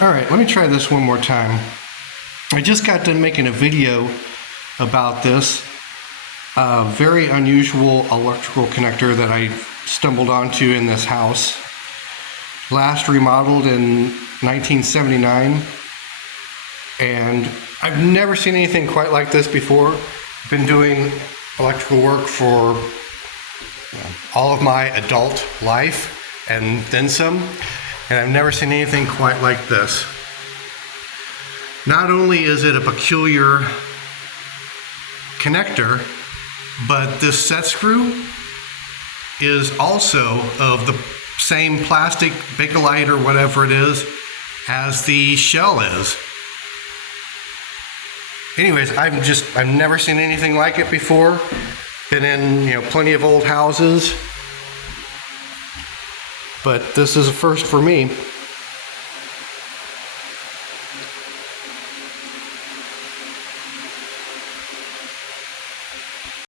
All right, let me try this one more time. I just got done making a video about this very unusual electrical connector that I stumbled onto in this house. Last remodeled in 1979, and I've never seen anything quite like this before. Been doing electrical work for all of my adult life and then some, and I've never seen anything quite like this. Not only is it a peculiar connector, but this set screw is also of the same plastic, bakelit or whatever it is, as the shell is. Anyways, I've never seen anything like it before. Been in plenty of old houses, but this is a first for me.